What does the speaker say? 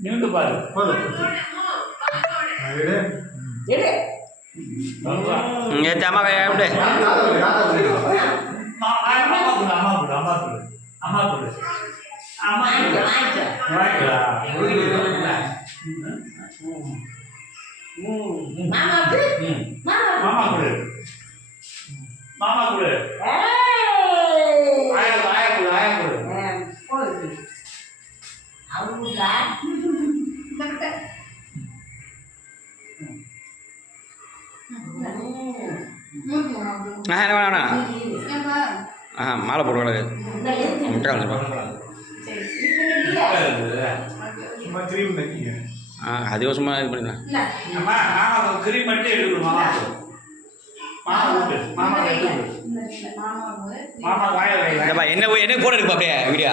நிமிந்து பாரு அம்மா எப்படி மாமா கொடு மாலை போடுவாங்க முட்டை அதிகமா இது பண்ணிடலாம் என்ன போட இருக்கு அப்படியே வீடியோ